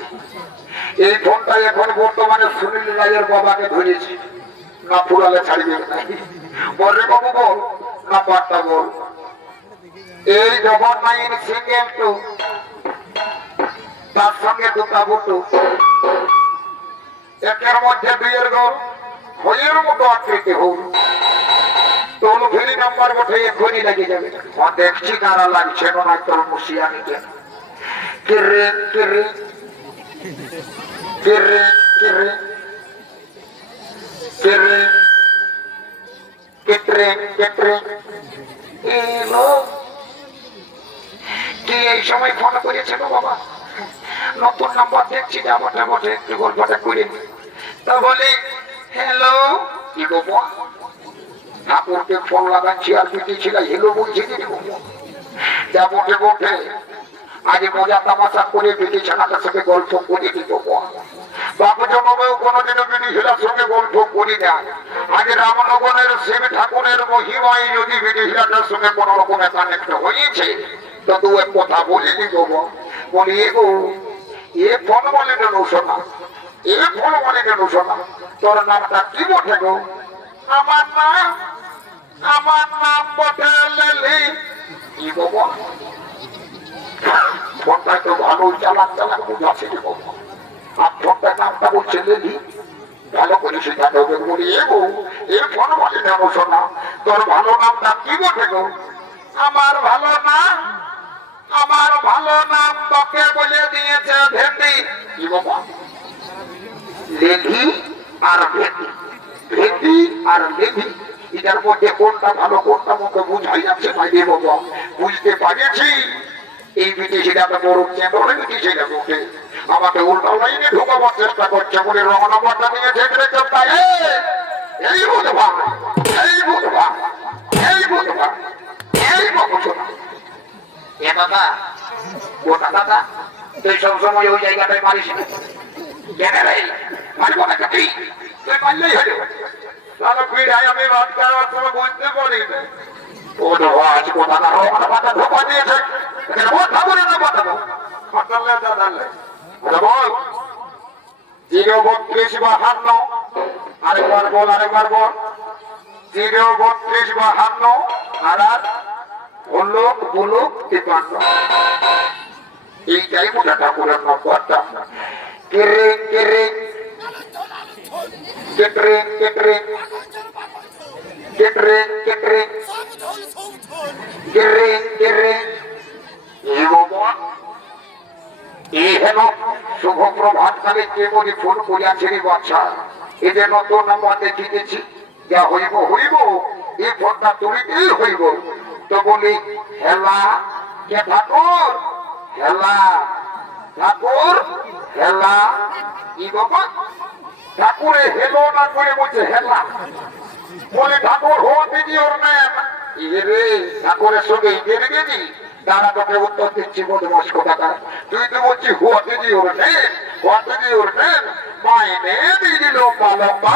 এই ফোনটা এখন বর্তমানে সুনীল রায়ের বাবাকে ধরেছি, না ফুরালে ছাড়িয়ে দেবে নাই। বল রে বাবু বল, না পাটটা বল। এই যখন নাইন সিঙ্গেল টু তার সঙ্গে দুটা বুটু একের মধ্যে দুইয়ের গোল হইয়ের মতো আকৃতি হোক তোর ফেরি নাম্বার বটে এখনই লেগে যাবে। দেখছি কারা লাগছে না তোর মুসিয়ানিকে। কিরে কিরে কিরে কিরে কিরে কেটরে কেটরে এলো কি এই সময় ফোন করেছে গো বাবা? নতুন নাম্বার দেখছি যা বটে বটে একটু গল্পটা করে নি। তো বলি হ্যালো কি গো ঠাকুরকে ফোন লাগাচ্ছি আর পিটিয়েছিল হেলো বলছি কি যা বটে বটে আজ মজা তামাশা করে পিটি ছানাটার সঙ্গে গল্প করে দিত। বাবু জন্মেও কোনোদিনও পিটি হিলার সঙ্গে গল্প করি না। আজ রামনগরের শিব ঠাকুরের মহিমায় যদি পিটি হিলাটার সঙ্গে কোন রকম কানেক্ট হয়েছে তো দু এক কথা বলে দিব। বলি গো এ ফোন বলে নেন শোনা, এ ফোন বলে নেন শোনা, তোর নামটা কি বটে গো? আমার নাম বটে লেলি। কি বাবা ফোনটা তো ভালো চালাক চালাক বুঝাচ্ছে রে বাবা। আর ফোনটার নামটা বলছে লেলি, ভালো করে শেখাতে হবে। বলি এ গো এ ফোন বলে নেন শোনা, তোর ভালো নামটা কি বটে গো? আমার ভালো নাম, আমার ভালো নাম তোকে বলে দিয়েছে ভেন্ডি। কি বাবা লেভি আর ভেন্ডি, ভেন্ডি আর লেভি এটার মধ্যে কোনটা ভালো কোনটা মতো বুঝাই যাচ্ছে না রে বাবা। বুঝতে পারছি এই বিদেশিটা তো বড় চেতনে বিদেশিটা বটে আমাকে উল্টা লাইনে ঢুকাবার চেষ্টা করছে বলে রং নাম্বারটা নিয়েছে। এই বুধবা এই বুধবা এই বুধবা এই বাবুসোনা এ দাদা গোটা দাদা তুই সবসময় ওই জায়গাটায় মারিস না কেন রে? মারবো না তুই, তুই মারলেই হলো। তাহলে পিড়াই আমি রাত করার সময় বুঝতে পারি ও আজ কোথা না আমার মাথা ধোপা দিয়েছে কথা বলে না কথা ফাটালে দাদালে বল 03252 আরেকবার বল আরেকবার বল 03252 আর বলুক বলুক 53 এইটাই মোটা ঠাকুরের নম্বরটা। কেরে কেরে কেটরে কেটরে কেটরে কেটরে কেরে কেরে এই হেন শুভ প্রভাত কালে যে বলি ফোন করিয়াছে রে বাচ্চা এই যে নতুন নাম্বার দেখিতেছি যা হইব হইব এই ফোনটা তুলিতেই হইব। তো বলি হেলা কে ঠাকুর হেলা ঠাকুর হেলা কি বাবা ঠাকুরে হেলো না করে বলছে হেলা। বলে ঠাকুর হো দিদি ওর নাম রে ঠাকুরের সঙ্গে গেলি তারা তোকে উত্তর দিচ্ছি বদমাস কোথাকার। তুই তো বলছি what is your name, what is your name, my name is লম্বা লম্বা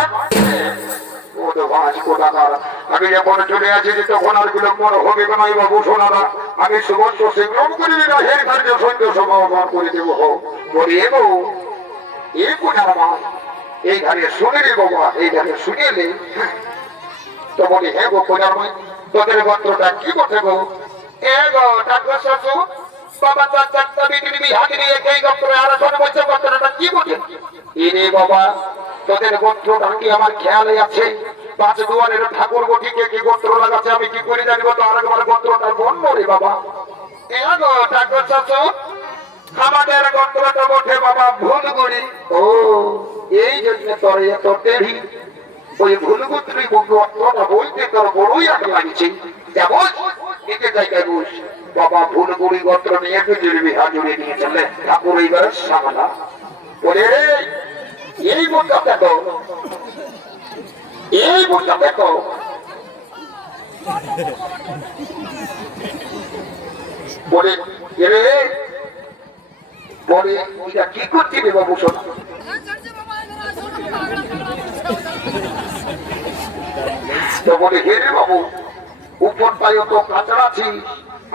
বদমাস কোথাকার। আমি যখন চলে আসি তখন আর বিলম্ব হবে না বাবু সোনারা। আমি সুবর্ণ সংগ্রাম করিবি না হের কার্য সৈন্য সমাগম করে দেব বলিয়ে গো এ কোনার মা এই ধারে শুনে রে বাবা, এই ধারে শুনেলে তো বলি হে গো কোনার মা তোদের গোত্রটা কি বটে গো? এ গো ঠাকুর শ্বশুর বাবা চার চারটা বিটির বিহাতি নিয়ে এই গোত্র আর শোনে বলছে গোত্রটা কি বটে? এরে বাবা তোদের গোত্রটা কি আমার খেয়ালে আছে? পাঁচ দুয়ারের ঠাকুর গঠিকে কি গোত্র লাগাচ্ছে আমি কি করে জানিব? তো আর আমার গোত্রটা বন্য রে বাবা। এ গো ঠাকুর শ্বশুর আমাদের গোত্রটা বটে বাবা ভুলগুড়ি। ও এই জন্য তোর এত দেরি, ওই ভুলগুড়ি গোত্রটা বলতে তোর বড়ই আগে লাগছে। যেমন নিজের জায়গায় বুঝ বাবা ভুলগুড়ি গোত্র নিয়ে বিজুরি বিহা জুড়ে নিয়ে চলে ঠাকুর এইবার সামলা বলে এই গোত্র দেখো, এই গোত্র দেখো বলে রে বলে এটা কি করছি রে বাবু শোনা? তো বলে হে রে বাবু উপর পাই তো কাঁচড়া আছি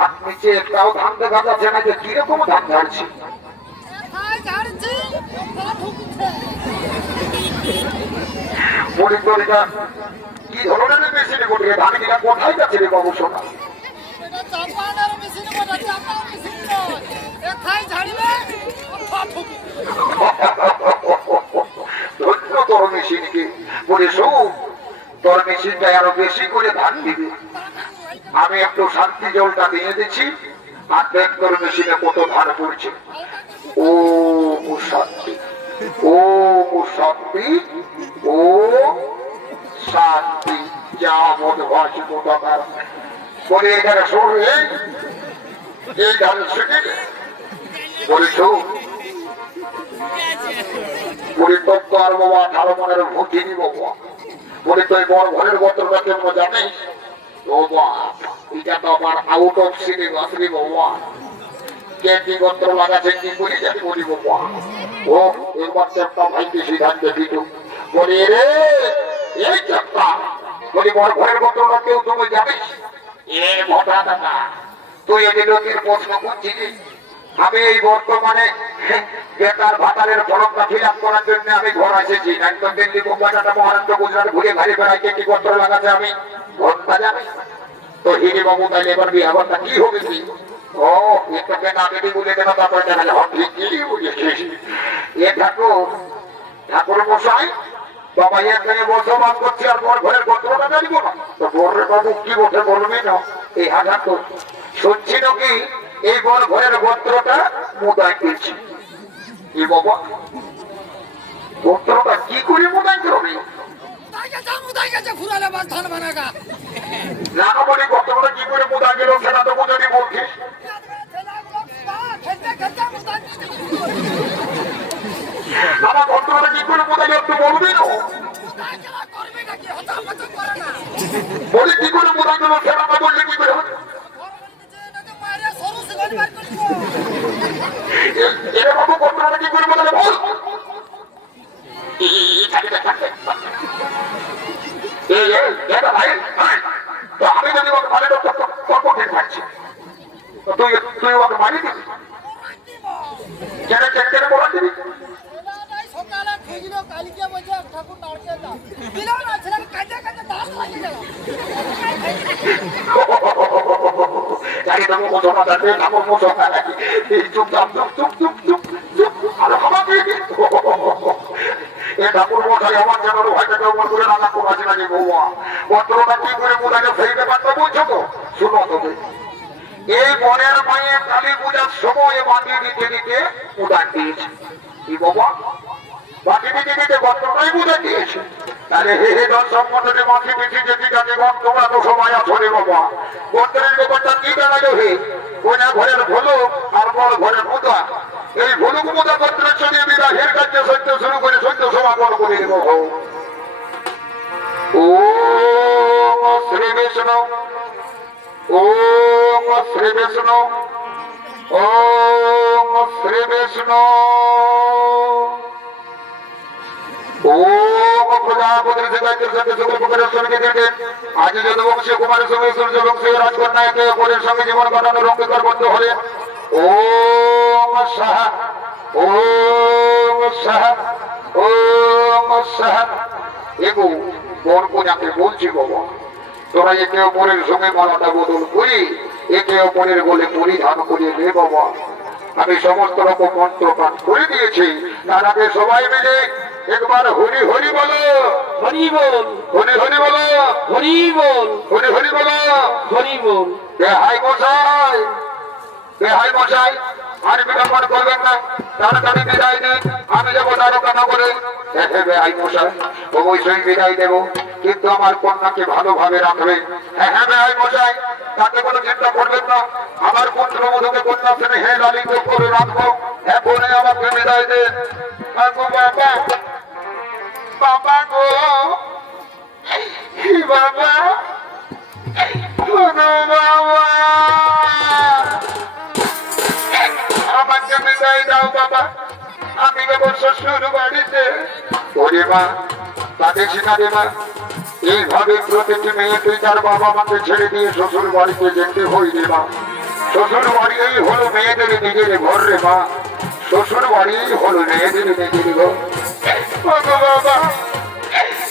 আর নিচে একটাও ধান দেখা যাচ্ছে না, যে কিরকম ধান ঝাড়ছি? বলি তোর এটা কি ধরনের মেশিনে ঘটে ধান কিনা কোথায় যাচ্ছে রে বাবু শোনা? ধন্য তোর মেশিনকে বলে শোন তোর মেশিনটা আরো বেশি করে ধান দিবে। আমি একটু শান্তি জলটা দিয়ে দিচ্ছি আর দেখ তোর মেশিনে কত ধান পড়ছে। ও শান্তি, ও শান্তি, ও শান্তি যা মত ভাষি কোথাকার বলে এখানে শোন এই ধান শুনে বলে শোন বলি তোর তো আর বাবা 18 মনের ভুটিনি বাবা। বলি তুই বড় ঘরের গোত্রটা কেমন জানিস? ও বাপ এটা তো আমার আউট অফ সিলেবাস রে বাবা। কে কি গোত্র লাগাছে কি করে জানি বলি বাবা। ও এবার একটা ভাইকে সিদ্ধান্ত দিত বলি রে এই চাপটা বলি বড় ঘরের গোত্রটা কেউ তুমি জানিস? এ ভটা দাদা তুই এই লোকের প্রশ্ন করছিস। আমি এই বর্তমানে বেকার ভাতারের ফর্মটা ফিল আপ করার জন্য আমি ঘর এসেছি। একদম দিল্লি বোম্বাইটা মহারাষ্ট্র গুজরাট ঘুরে ঘাড়ি বেড়াই কে কি গোত্র লাগাচ্ছে আমি ঘরটা জানি। তো হিরে বাবু তাইলে এবার বিহারটা কি হবে কি? ও এটাকে না বেরি বলে দেন তারপরে দেখা যায় ঠিকই বুঝেছিস। এ ঠাকুর ঠাকুর মশাই বাবা এখানে বসবাস করছি আর বড় ঘরের গোত্রটা জানিব না? তো বড় বাবু কি বটে বলবি না? এই হা ঠাকুর শুনছি নাকি এই বড় ঘরের গোত্রটা মুদাই পেয়েছি। এ বাবা গোত্রটা কি করে মুদাই করবে? না বলি গোত্রটা কি করে মুদাই গেল সেটা তো বুঝে বলছিস। আমার গোত্রটা কি করে মুদাই একটু বলবি না? বলি কি করে মুদাই গেল সেটা না বললে কি করে হবে? এরা বাবু গোত্রটা কি করে মুদাই বল? আমি যদি ওকে মারি ঠিক থাকছি তুই ওকে মারি দিবি কেন কেন বলা দিবি? ঠাকুর মশাই আমার যেন ভয়টাকে উপর করে রান্না করাছে নাকি বৌমা পত্রটা কি করে মুদাকে সেই ব্যাপারটা বলছো তো? শুনো তবে এই বনের মায়ে কালী পূজার সময় মাটি দিতে দিতে উদান দিয়েছে। কি বাবা মাটি দিতে দিতে গত্রটাই উদান দিয়েছে। তাহলে হে হে দর্শক মন্ডলী মাটি পিঠি যেতে যাতে তোমরা তো সময় আছো রে বাবা। গোত্রের ব্যাপারটা কি দাঁড়ালো হে? কোনা ঘরের ভুলুক আর বড় ঘরের মুদা। এই ভুলুক মুদা গোত্রের সঙ্গে বিবাহের কার্য সত্য শুরু করে সত্য সমাপন করে দেব। ও শ্রী বিষ্ণু, ও শ্রী বিষ্ণু। কৃষ্ণ ও প্রজাপতি শিবাইতের সাথে সকল প্রকারের সঙ্গে দিতেন আজ যদুবংশী কুমারের সঙ্গে সূর্যবংশী রাজকন্যা একে অপরের সঙ্গে জীবন কাটানোর অঙ্গীকার বন্ধ হলে ওম সাহা ওম সাহা ওম সাহা এগো বর কোজাকে বলছি বাবা তোরা একে অপরের সঙ্গে মালাটা বদল করি একে অপরের বলে পরিধান করিয়ে নে বাবা আমি সমস্ত রকম মন্ত্র পাঠ করে দিয়েছি তার আগে সবাই মিলে একবার হরি হরি বলো হরি বল হরি হরি বলো হরি বল হরি হরি বলো হরি বল বেহাই মশাই বেহাই মশাই আর বিড়ম্বন করবেন না তাড়াতাড়ি বিদায় দিন আমি যাবো দ্বারকা নগরে দেখে বেহাই মশাই অবশ্যই বিদায় দেব কিন্তু আমার কন্যাকে ভালোভাবে রাখবে হ্যাঁ বেহাই মশাই তাতে কোনো চিন্তা করবেন না আমার পুত্র মধুকে কন্যা স্নেহে লালিত করে রাখবো এখনই আমাকে বিদায় দেন বাবু বাবা বাবা গো বাবা বাবা আমাকে বিদায় দাও বাবা আমি যাবো শ্বশুর বাড়িতে ওরে মা তাদের সেখানে মা এইভাবে প্রতিটি মেয়েকে তার বাবা মাকে ছেড়ে দিয়ে শ্বশুর বাড়িতে যেতে হই রে মা শ্বশুর বাড়ি হলো মেয়েদের নিজের ঘর রে মা শ্বশুর বাড়ি হলো মেয়েদের নিজের ঘর বাবা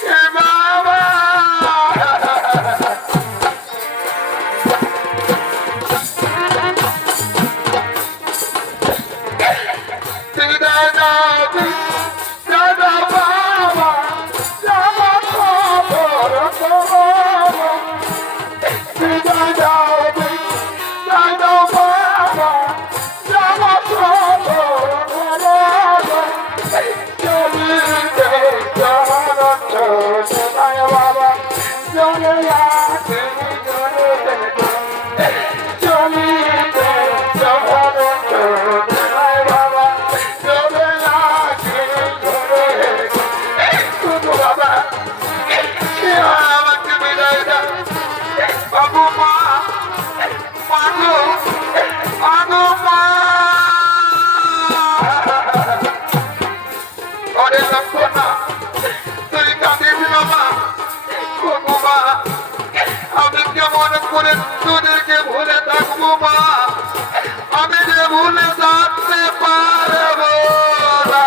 এ বাবা আমি কেমন করে তোদেরকে ভুলে থাকবো মা আমি যে ভুলে থাকতে পারবো না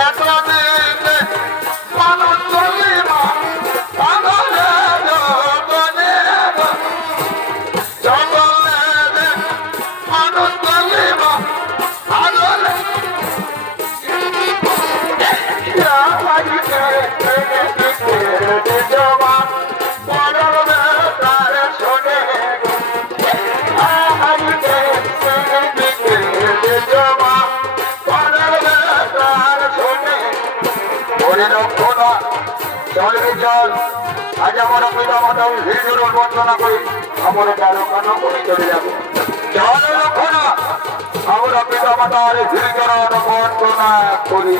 এতদিন মানুষ চলি মা পাগলে জগনে জগলে মানুষ চলি মা পাগলে আজ আমার পিতা মাতা ভিড় বন্দনা করি আমার বালকা নগরী চলে যাবো চল লক্ষণা আমরা পিতা মাতার ভিড় বন্দনা করি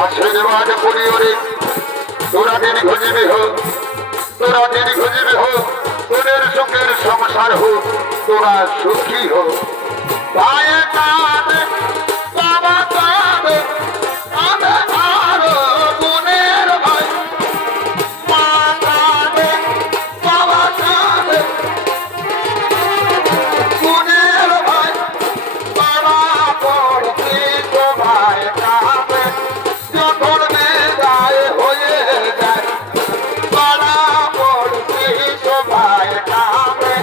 আশীর্বাদ করি ওরে তোরা দীর্ঘ জীবী হোক তোরা দীর্ঘ জীবী হোক তোদের সুখের সংসার হোক তোরা সুখী হোক ভাইয়ে কাঁদে বাবা কাঁদে কাঁদে আরো বোনের ভাই মা কাঁদে বাবা কাঁদে বোনের ভাই তারা পড়তে তোমায় কাঁদে যখন বিদায় হয়ে যায় তারা পড়তে সবাই কাঁদে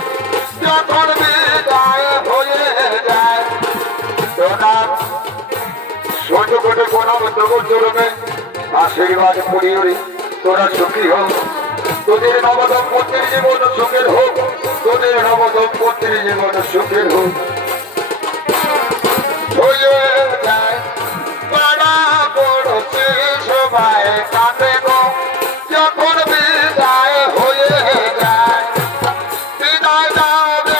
যখন বিদায় হয়ে যায় তোরা ছোট ছোট কোনো চরণে আশীর্বাদ করিও তোরা সুখী হোক তোদের নবদম্পতির জীবন সুখের হোক তোদের নবদম্পতির জীবন সুখের হোক হয়ে যায় পাড়া পড়ছে সবাই কাঁদে গো যখন বিদায় হয়ে যায় বিদায় যাবে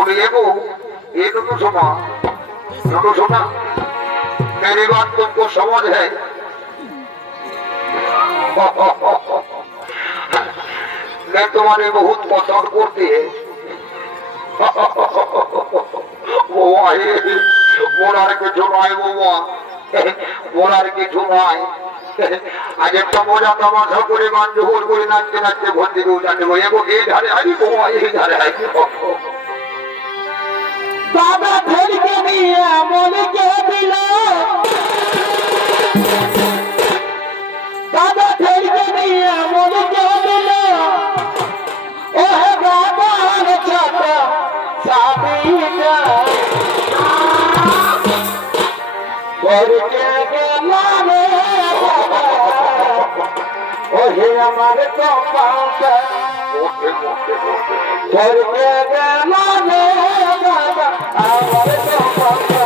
बोले ये तो सुना तो सुना मेरी बात तुमको समझ है मैं तुम्हारे बहुत पसंद करती है वो आए बोलार के झुमाए वो बोलार के झुमाए आज एक मजा तमाशा করে গান জোর করে নাচতে নাচতে ভর্তি দিয়ে উঠাতে গো এগো এই ধারে আই গো এই ধারে আই দাদা ধরকে নিয়ে মনকে দিল দাদা ধরকে নিয়ে মনকে দিল ও হে বাবার ছোট সাবিনা ধরকে গেল রে বাবা ও হে আমার কপালটা ধরকে গেল রে বাবা আমার কপালটা